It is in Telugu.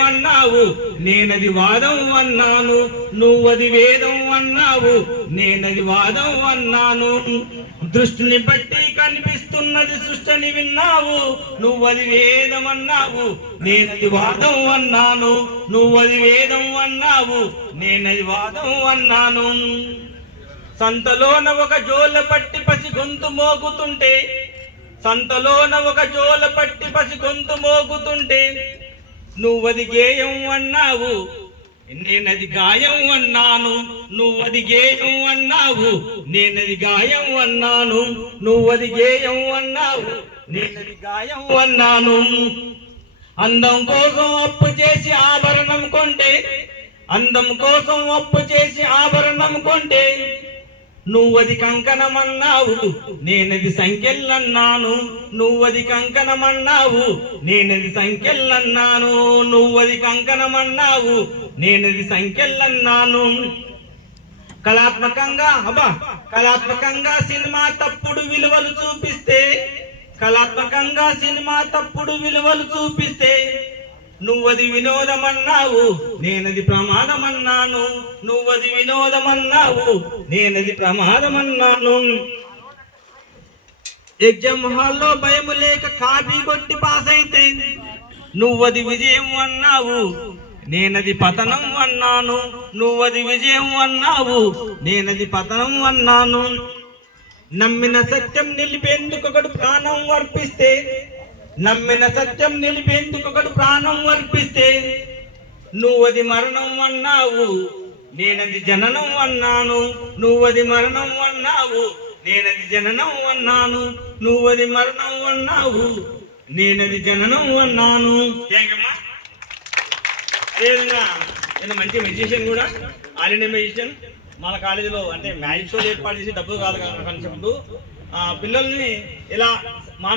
అన్నావు నేనది వాదం అన్నాను నువ్వది వేదం అన్నావు నేనది వాదం అన్నాను. దృష్టిని బట్టి కనిపిస్తున్నది సృష్టిని విన్నావు నువ్వది వేదం అన్నావు నేనది వాదం అన్నాను. నువ్వది వేదం అన్నావు నేనది వాదం అన్నాను. సంతలోన ఒక జోల పట్టి పసి గొంతు మోగుతుంటే సంతలోన ఒక జోల పట్టి పసి గొంతు మోగుతుంటే నువ్వది గేయం అన్నావు నేనది గాయం అన్నాను నువ్వది గేయం అన్నావు నేనది గాయం అన్నాను నువ్వది గేయం అన్నావు నేనది గాయం అన్నాను అందం కోసం అప్పు చేసి ఆభరణం కొంటే అందం కోసం అప్పు చేసి ఆభరణం కొంటే నువ్వది కంకణమన్నావు నేనది సంఖ్యలన్నాను. నువ్వది కంకణమన్నావు నేనది సంఖ్యలన్నాను. నువ్వది కంకణమన్నావు నేనది సంఖ్యలన్నాను. కళాత్మకంగా అబ్బా కళాత్మకంగా సినిమా తప్పుడు విలువలు చూపిస్తే కళాత్మకంగా సినిమా తప్పుడు విలువలు చూపిస్తే నువ్వది వినోదమన్నావు నేనది ప్రమాదమన్నాను. నువ్వది వినోదమన్నావు నేనది ప్రమాదమన్నాను. ఎగ్జామ్ హాల్లో భయము లేక కాపీ కొట్టి పాస్ అయితే నువ్వది విజయం అన్నావు నేనది పతనం అన్నాను. నువ్వది విజయం అన్నావు నేనది పతనం అన్నాను. నమ్మిన సత్యం నిలిపేందుకు ఒకడు ప్రాణం అర్పిస్తే నమ్మిన సత్యం నిలిపేందుకు ప్రాణం అర్పిస్తే నువ్వది మరణం అన్నావు నేనది జననం అన్నాను. నువ్వది మరణం అన్నావు నేనది జననం అన్నాను. నువ్వది మరణం అన్నావు నేనది జననం అన్నాను. థాంక్యమ్మా. అదేవిధంగా నేను మంచి మెజిషియన్ కూడా? ఆల్ ఇండియా మెజిషియన్ మన కాలేజీలో అంటే మ్యాజిక్ షో ఏర్పాటు చేసి డబ్బులు కాదు కాన్సెప్ట్ పిల్లల్ని ఇలా మాన